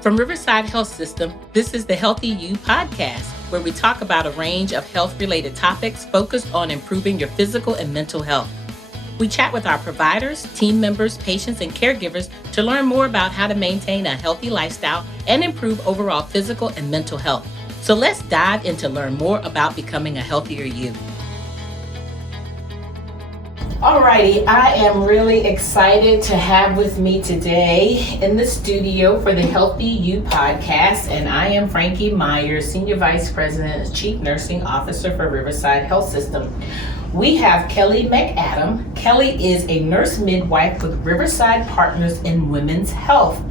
From Riverside Health System, this is the Healthy You podcast, where we talk about a range of health-related topics focused on improving your physical and mental health. We chat with our providers, team members, patients, and caregivers to learn more about how to maintain a healthy lifestyle and improve overall physical and mental health. So let's dive in to learn more about becoming a healthier you. Alrighty, I am really excited to have with me today in the studio for the Healthy You podcast, and I am Frankye Myers, Senior Vice President and Chief Nursing Officer for Riverside Health System. We have Kelli MacAdam. Kelli is a nurse midwife with Riverside Partners in Women's Health,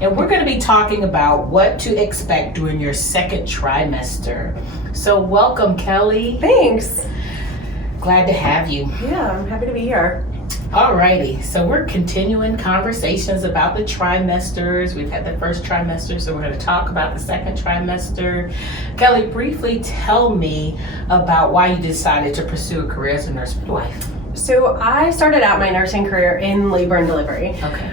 and we're going to be talking about what to expect during your second trimester. So welcome, Kelli. Thanks. Glad to have you. Yeah, I'm happy to be here. Alrighty, so we're continuing conversations about the trimesters. We've had the first trimester, so we're going to talk about the second trimester. Kelli, briefly tell me about why you decided to pursue a career as a nurse midwife. So I started out my nursing career in labor and delivery. Okay.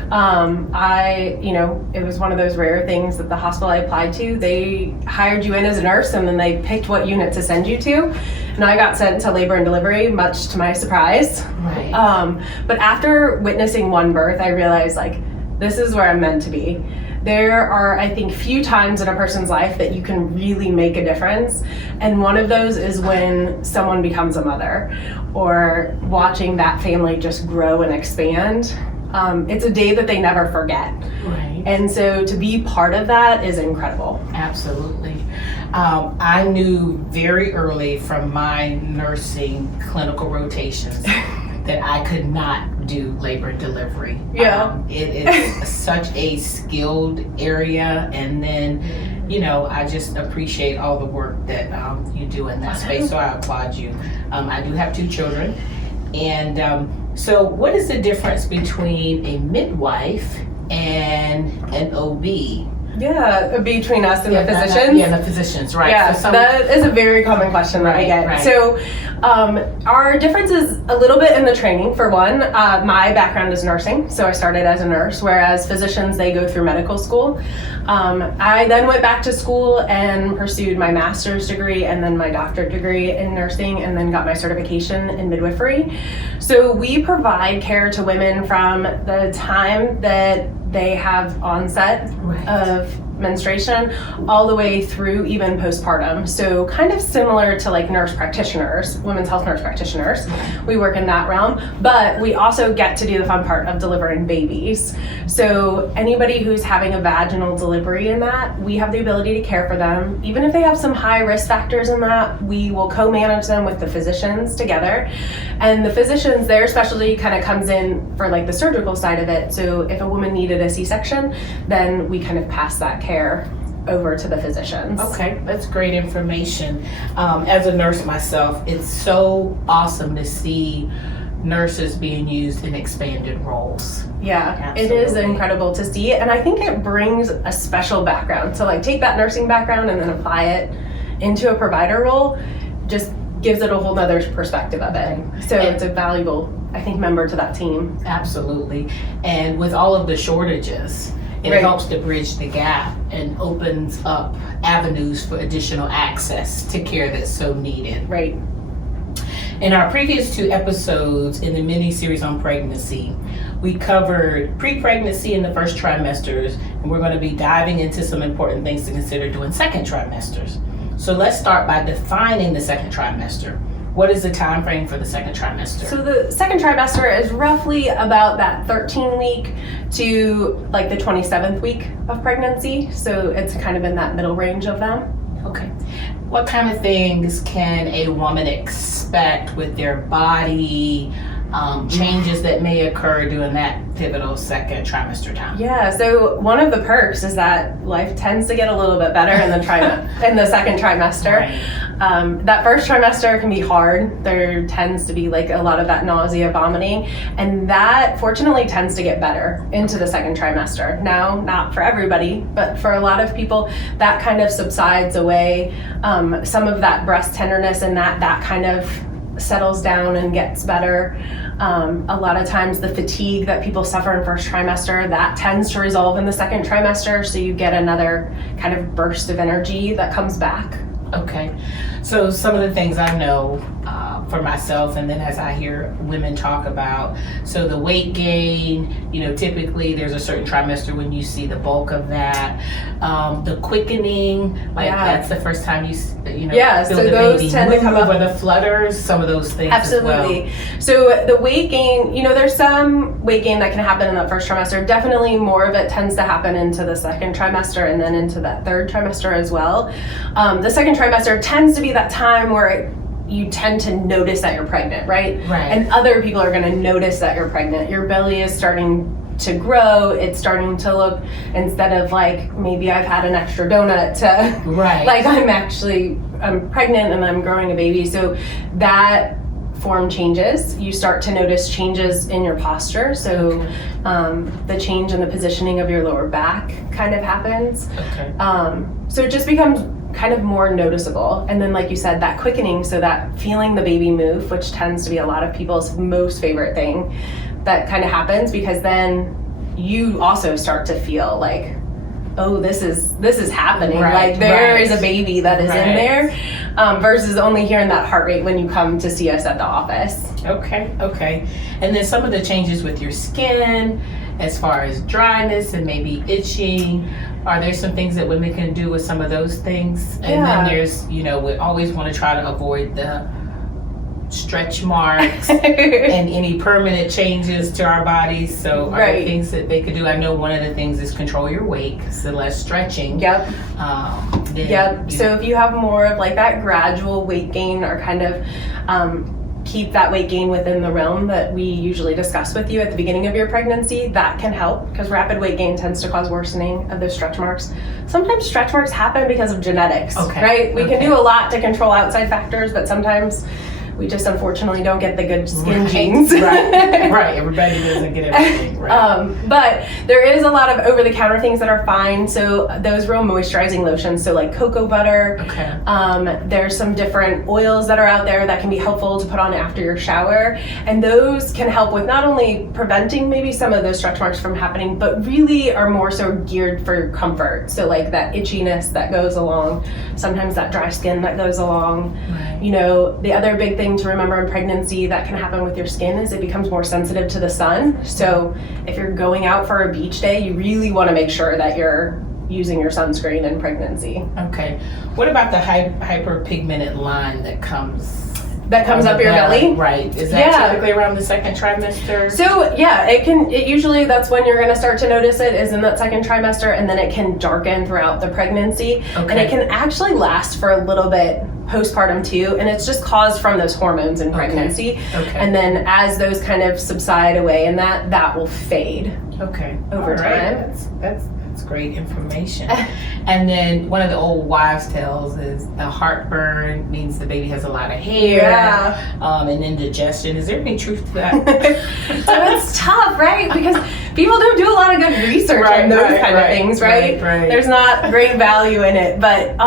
It was one of those rare things that the hospital I applied to, they hired you in as a nurse and then they picked what unit to send you to. And I got sent to labor and delivery, much to my surprise. Right. But after witnessing one birth, I realized this is where I'm meant to be. There are, I think, few times in a person's life that you can really make a difference. And one of those is when someone becomes a mother or watching that family just grow and expand. It's a day that they never forget. Right. And so to be part of that is incredible. Absolutely. I knew very early from my nursing clinical rotations that I could not do labor and delivery. Yeah. It is such a skilled area, and then, I just appreciate all the work that you do in that space, so I applaud you. I do have 2 children, and so what is the difference between a midwife and an OB? Yeah, between us and the physicians. The physicians, right. Yeah, so that is a very common question that I get. Right. So our difference is a little bit in the training. For one, my background is nursing, so I started as a nurse, whereas physicians, they go through medical school. I then went back to school and pursued my master's degree and then my doctorate degree in nursing, and then got my certification in midwifery. So we provide care to women from the time that they have onset of menstruation all the way through even postpartum. So kind of similar to nurse practitioners, women's health nurse practitioners. We work in that realm, but we also get to do the fun part of delivering babies. So anybody who's having a vaginal delivery in that, we have the ability to care for them. Even if they have some high risk factors in that, we will co-manage them with the physicians together. And the physicians, their specialty kind of comes in for the surgical side of it. So if a woman needed a C-section, then we kind of pass that care over to the physicians. Okay, that's great information. As a nurse myself, it's so awesome to see nurses being used in expanded roles. Yeah, Absolutely. It is incredible to see, and I think it brings a special background. So take that nursing background and then apply it into a provider role, just gives it a whole other perspective of it. So it's a valuable, I think, member to that team. Absolutely. And with all of the shortages, it helps to bridge the gap and opens up avenues for additional access to care that's so needed. Right. In our previous 2 episodes in the mini-series on pregnancy, we covered pre-pregnancy in the first trimesters, and we're going to be diving into some important things to consider doing second trimesters. So let's start by defining the second trimester. What is the time frame for the second trimester? So the second trimester is roughly about that 13-week to the 27th week of pregnancy. So it's kind of in that middle range of them. Okay. What kind of things can a woman expect with their body, changes that may occur during that pivotal second trimester time? Yeah, so one of the perks is that life tends to get a little bit better in the second trimester. Right. That first trimester can be hard. There tends to be a lot of that nausea, vomiting, and that fortunately tends to get better into the second trimester. Now, not for everybody, but for a lot of people, that kind of subsides away. Some of that breast tenderness and that kind of settles down and gets better. A lot of times the fatigue that people suffer in first trimester, that tends to resolve in the second trimester, so you get another kind of burst of energy that comes back. Okay, so some of the things I know for myself, and then as I hear women talk about, so the weight gain, typically there's a certain trimester when you see the bulk of that. The quickening, that's the first time you feel so the those baby tend to come up. or the flutters, some of those things. Absolutely. As well. So the weight gain, there's some weight gain that can happen in the first trimester. Definitely more of it tends to happen into the second trimester and then into that third trimester as well. The second trimester tends to be that time where you tend to notice that you're pregnant, right? Right. And other people are going to notice that you're pregnant. Your belly is starting to grow. It's starting to look, instead of like maybe I've had an extra donut, to like I'm pregnant and I'm growing a baby. So that form changes. You start to notice changes in your posture. So the change in the positioning of your lower back kind of happens. Okay. So it just becomes kind of more noticeable. And then, like you said, that quickening, so that feeling the baby move, which tends to be a lot of people's most favorite thing, that kind of happens, because then you also start to feel like, oh, this is happening. Like there is a baby that is in there, versus only hearing that heart rate when you come to see us at the office. Okay. And then some of the changes with your skin, as far as dryness and maybe itching, are there some things that women can do with some of those things? And then there's, we always want to try to avoid the stretch marks and any permanent changes to our bodies. So are there things that they could do? I know one of the things is control your weight, because the less stretching. So if you have more of like that gradual weight gain, or kind of keep that weight gain within the realm that we usually discuss with you at the beginning of your pregnancy, that can help, because rapid weight gain tends to cause worsening of those stretch marks. Sometimes stretch marks happen because of genetics, right? We can do a lot to control outside factors, but sometimes we just unfortunately don't get the good skin genes. Right. Everybody doesn't get everything. But there is a lot of over-the-counter things that are fine. So those real moisturizing lotions, so like cocoa butter. There's some different oils that are out there that can be helpful to put on after your shower. And those can help with not only preventing maybe some of those stretch marks from happening, but really are more so geared for comfort. So like that itchiness that goes along, sometimes that dry skin that goes along. The other big thing to remember in pregnancy that can happen with your skin is it becomes more sensitive to the sun. So if you're going out for a beach day, you really want to make sure that you're using your sunscreen in pregnancy. Okay. What about the hyperpigmented line that comes up your belly? Right. Is that typically around the second trimester? So it usually, that's when you're going to start to notice it, is in that second trimester, and then it can darken throughout the pregnancy. And it can actually last for a little bit postpartum too, and it's just caused from those hormones in pregnancy. And then as those kind of subside away, and that will fade over time. That's great information. And then one of the old wives' tales is the heartburn means the baby has a lot of hair, and indigestion. Is there any truth to that? So it's tough, right? Because people don't do a lot of good research on those kind of things, right? There's not great value in it, but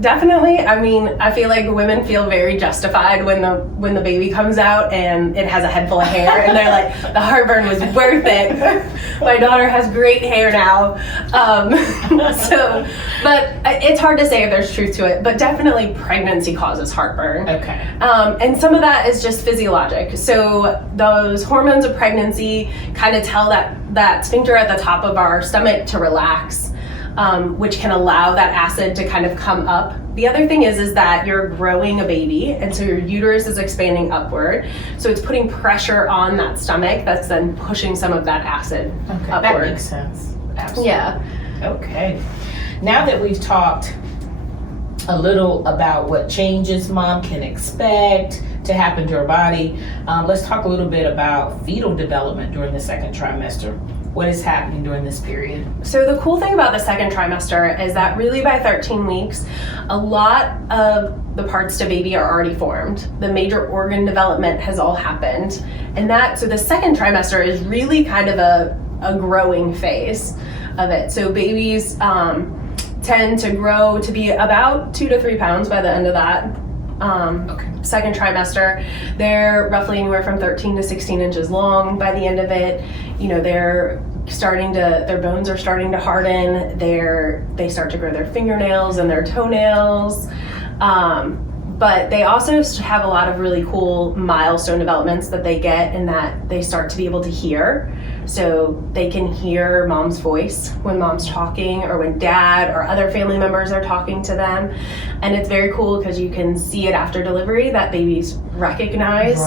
definitely, I mean, I feel like women feel very justified when the baby comes out and it has a head full of hair, and they're like, the heartburn was worth it. My daughter has great hair now. But it's hard to say if there's truth to it, but definitely pregnancy causes heartburn. And some of that is just physiologic. So those hormones of pregnancy kind of tell that sphincter at the top of our stomach to relax, which can allow that acid to kind of come up. The other thing is that you're growing a baby, and so your uterus is expanding upward. So it's putting pressure on that stomach that's then pushing some of that acid upward. That makes sense. Absolutely. Okay. Now that we've talked a little about what changes mom can expect to happen to her body, let's talk a little bit about fetal development during the second trimester. What is happening during this period? So the cool thing about the second trimester is that really by 13 weeks, a lot of the parts to baby are already formed. The major organ development has all happened. So the second trimester is really kind of a growing phase of it. So babies tend to grow to be about 2 to 3 pounds by the end of that second trimester. They're roughly anywhere from 13 to 16 inches long. By the end of it, their bones are starting to harden. They start to grow their fingernails and their toenails. But they also have a lot of really cool milestone developments that they get in that they start to be able to hear. So they can hear mom's voice when mom's talking, or when dad or other family members are talking to them. And it's very cool because you can see it after delivery that babies recognize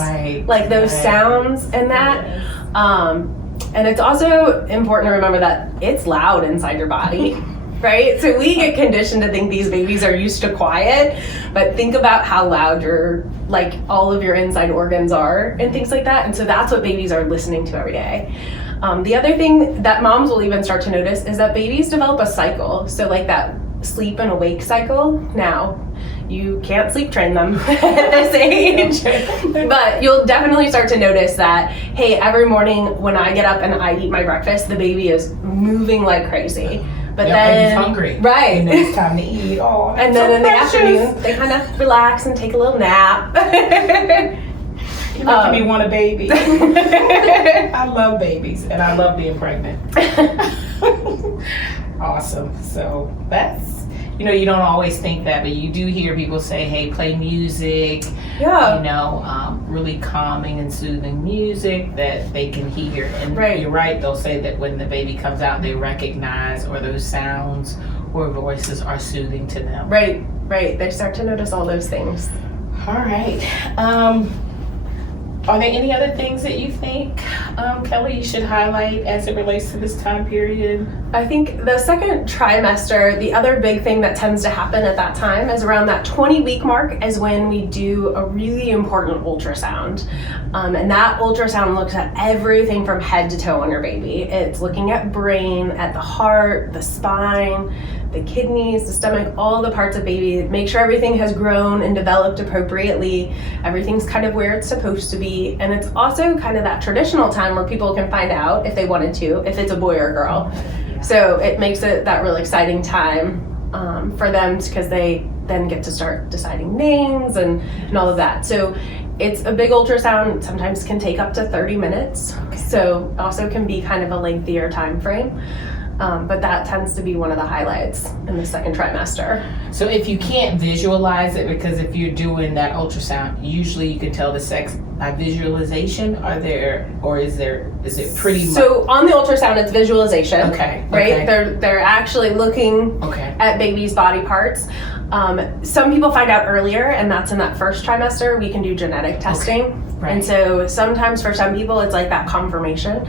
those sounds and that. Yes. And it's also important to remember that it's loud inside your body. Right? So we get conditioned to think these babies are used to quiet, but think about how loud all of your inside organs are and things like that. And so that's what babies are listening to every day. The other thing that moms will even start to notice is that babies develop a cycle. So that sleep and awake cycle. Now, you can't sleep train them at this age, but you'll definitely start to notice that, hey, every morning when I get up and I eat my breakfast, the baby is moving like crazy. But then he's hungry. Right. And it's time to eat. Oh, and then in the afternoon, they kind of relax and take a little nap. You're making me want a baby. I love babies, and I love being pregnant. Awesome. So that's, you don't always think that, but you do hear people say, hey, play music. Yeah. Really calming and soothing music that they can hear. And right. You're right, they'll say that when the baby comes out, they recognize, or those sounds or voices are soothing to them. Right. They start to notice all those things. All right. Are there any other things that you think, Kelli, you should highlight as it relates to this time period? I think the second trimester, the other big thing that tends to happen at that time is around that 20-week mark is when we do a really important ultrasound. And that ultrasound looks at everything from head to toe on your baby. It's looking at brain, at the heart, the spine, the kidneys, the stomach, all the parts of baby. Make sure everything has grown and developed appropriately. Everything's kind of where it's supposed to be. And it's also kind of that traditional time where people can find out, if they wanted to, if it's a boy or a girl. Yeah. So it makes it that really exciting time for them, because they then get to start deciding names and all of that. So it's a big ultrasound, sometimes can take up to 30 minutes. Okay. So also can be kind of a lengthier time frame. But that tends to be one of the highlights in the second trimester. So if you can't visualize it, because if you're doing that ultrasound, usually you can tell the sex by visualization. Is it pretty much? So on the ultrasound, it's visualization. Okay. Right? Okay. They're actually looking at baby's body parts. Some people find out earlier, and that's in that first trimester. We can do genetic testing. Okay. Right. And so sometimes for some people, it's like that confirmation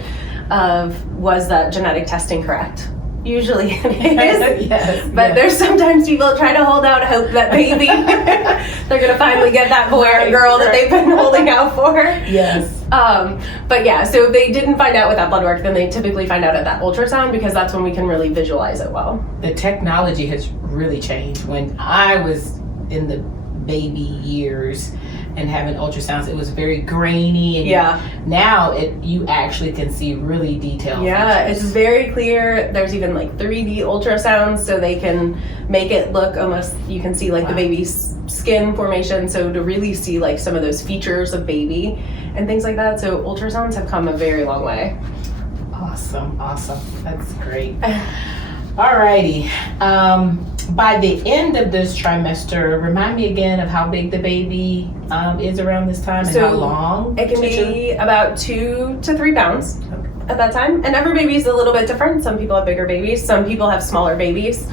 of, was that genetic testing correct? Usually it is. Yes, but there's sometimes people try to hold out hope that maybe they're going to finally get that boy or girl that they've been holding out for. Yes. But yeah, so if they didn't find out with that blood work, then they typically find out at that ultrasound, because that's when we can really visualize it well. The technology has really changed. When I was in the baby years and having ultrasounds, it was very grainy, and now you actually can see really detailed features. It's very clear. There's even 3D ultrasounds, so they can make it look almost, you can see the baby's skin formation, so to really see some of those features of baby and things like that. So ultrasounds have come a very long way. Awesome. That's great. Alrighty. By the end of this trimester, remind me again of how big the baby is around this time, and how long? It can be about 2 to 3 pounds at that time. And every baby is a little bit different. Some people have bigger babies, some people have smaller babies.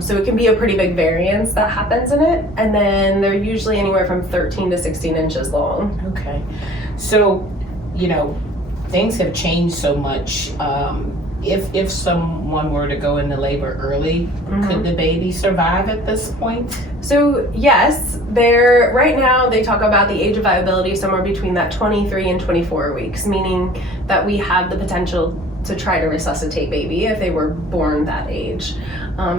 So it can be a pretty big variance that happens in it. And then they're usually anywhere from 13 to 16 inches long. Okay. So, things have changed so much. If someone were to go into labor early, could the baby survive at this point? So yes, right now they talk about the age of viability somewhere between that 23 and 24 weeks, meaning that we have the potential to try to resuscitate baby if they were born that age.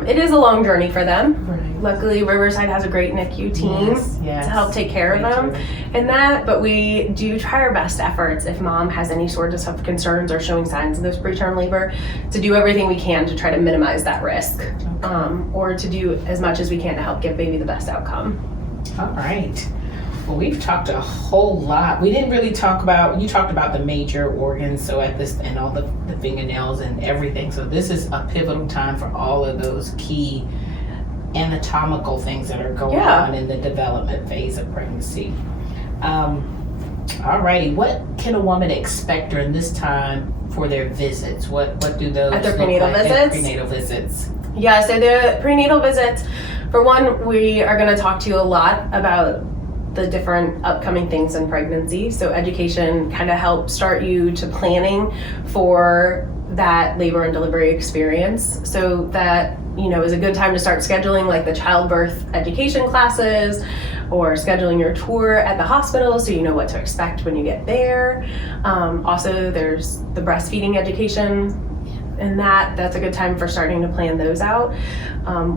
It is a long journey for them. Right. Luckily, Riverside has a great NICU team to help take care of them and that, but we do try our best efforts if mom has any sort of concerns or showing signs of this preterm labor to do everything we can to try to minimize that risk, or to do as much as we can to help give baby the best outcome. All right. Well, we've talked a whole lot. We didn't really talk about, you talked about the major organs, so at this, and all the fingernails and everything. So this is a pivotal time for all of those key anatomical things that are going on in the development phase of pregnancy. Alrighty, what can a woman expect during this time for their visits? What do those at their prenatal like? visits? Prenatal visits. Yeah, so the prenatal visits, for one, we are going to talk to you a lot about the different upcoming things in pregnancy. So education kind of helps start you to planning for that labor and delivery experience, so that is a good time to start scheduling like the childbirth education classes, or scheduling your tour at the hospital so you know what to expect when you get there. Also, there's the breastfeeding education, and that's a good time for starting to plan those out.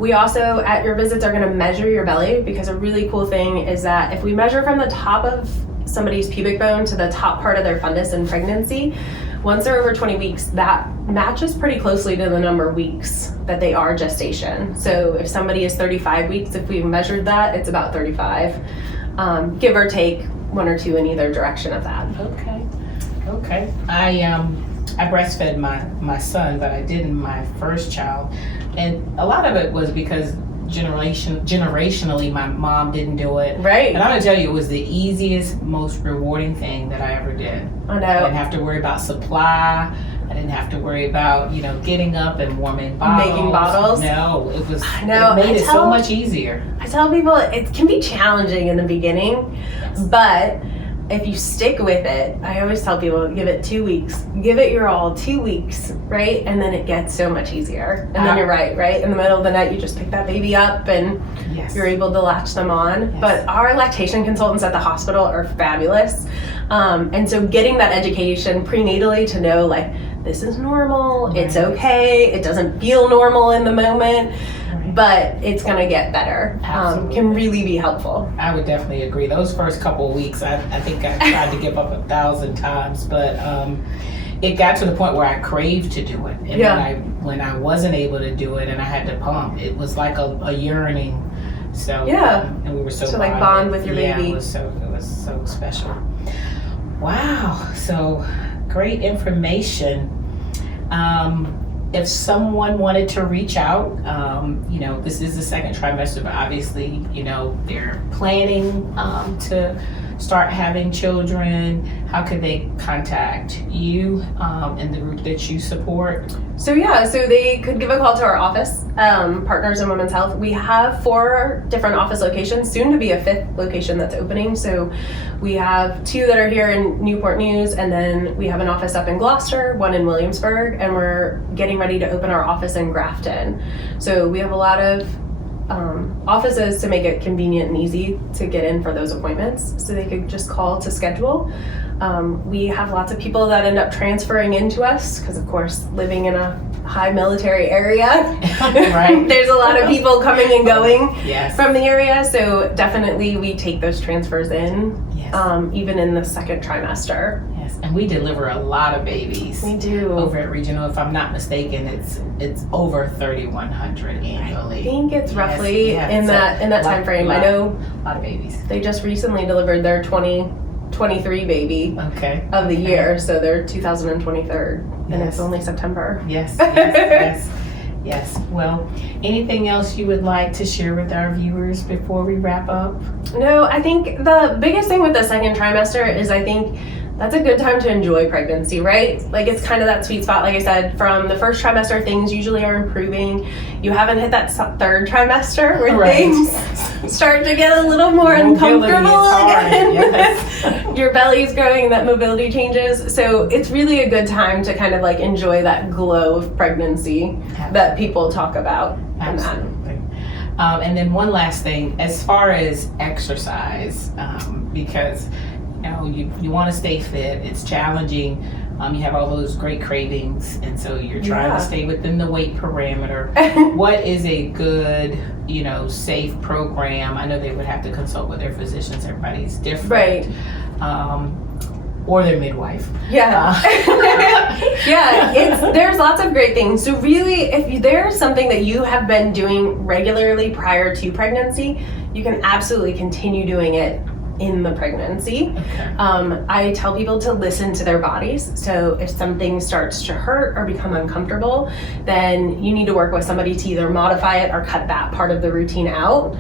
We also, at your visits, are going to measure your belly, because a really cool thing is that if we measure from the top of somebody's pubic bone to the top part of their fundus in pregnancy, once they're over 20 weeks, that matches pretty closely to the number of weeks that they are gestation. So if somebody is 35 weeks, if we measured that, it's about 35, give or take 1 or 2 in either direction of that. Okay. I breastfed my son, but I didn't my first child, and a lot of it was because generationally my mom didn't do it. Right. And I'm gonna tell you, it was the easiest, most rewarding thing that I ever did. I know. I didn't have to worry about supply. I didn't have to worry about getting up and warming bottles. Making bottles. No, it was. I know. It made it so much easier. I tell people it can be challenging in the beginning, but if you stick with it, I always tell people, give it 2 weeks. Give it your all, 2 weeks, right? And then it gets so much easier. And then you're right? In the middle of the night, you just pick that baby up and you're able to latch them on. Yes. But our lactation consultants at the hospital are fabulous. And so getting that education prenatally to know, like, this is normal, it's okay, it doesn't feel normal in the moment, but it's going to get better, can really be helpful. I would definitely agree. Those first couple of weeks, I think I tried to give up 1,000 times, but it got to the point where I craved to do it. And when I wasn't able to do it and I had to pump, it was like a yearning. So and we were so like bond with your baby. It was so special. Wow. So great information. If someone wanted to reach out, this is the second trimester, but obviously, they're planning to start having children. How could they contact you and the group that you support? So they could give a call to our office, Partners in Women's Health. We have 4 different office locations, soon to be a 5th location that's opening. So we have 2 that are here in Newport News, and then we have an office up in Gloucester, 1 in Williamsburg, and we're getting ready to open our office in Grafton. So we have a lot of offices to make it convenient and easy to get in for those appointments, so they could just call to schedule. We have lots of people that end up transferring into us because, of course, living in a high military area, there's a lot of people coming and going from the area, so definitely we take those transfers in, even in the second trimester. And we deliver a lot of babies. We do. Over at Regional, if I'm not mistaken, it's over 3,100 annually. I think it's roughly in that time frame. I know a lot of babies. They just recently delivered their 2023 baby of the year, so they're 2023, and it's only September. Yes. Well, anything else you would like to share with our viewers before we wrap up? No, I think the biggest thing with the second trimester is I think that's a good time to enjoy pregnancy, right? Like, it's kind of that sweet spot. Like I said, from the first trimester, things usually are improving. You haven't hit that third trimester where things start to get a little more uncomfortable again. Your belly's growing, that mobility changes. So it's really a good time to kind of like enjoy that glow of pregnancy that people talk about. Absolutely. And then one last thing, as far as exercise, because you want to stay fit. It's challenging. You have all those great cravings, and so you're trying to stay within the weight parameter. What is a good, safe program? I know they would have to consult with their physicians. Everybody's different. Right. Or their midwife. Yeah, there's lots of great things. So really, if there's something that you have been doing regularly prior to pregnancy, you can absolutely continue doing it in the pregnancy. Okay. I tell people to listen to their bodies. So if something starts to hurt or become uncomfortable, then you need to work with somebody to either modify it or cut that part of the routine out.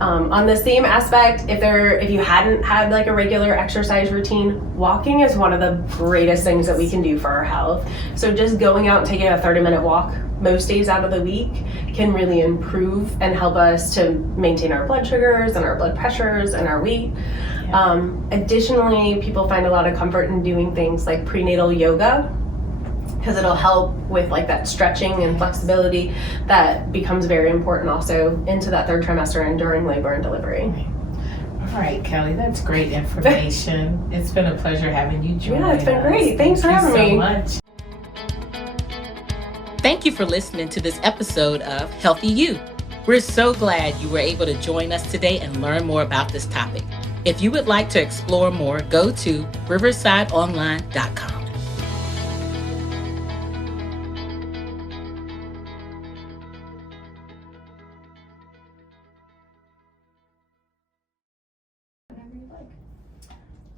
On the same aspect, if you hadn't had like a regular exercise routine, walking is one of the greatest things that we can do for our health. So just going out and taking a 30-minute walk most days out of the week can really improve and help us to maintain our blood sugars and our blood pressures and our weight. Yeah. Additionally, people find a lot of comfort in doing things like prenatal yoga, because it'll help with like that stretching and flexibility that becomes very important also into that third trimester and during labor and delivery. All right, Kelly, that's great information. It's been a pleasure having you join us. Yeah, it's been great. Thanks for having me. Thank you so much. Thank you for listening to this episode of Healthy You. We're so glad you were able to join us today and learn more about this topic. If you would like to explore more, go to riversideonline.com.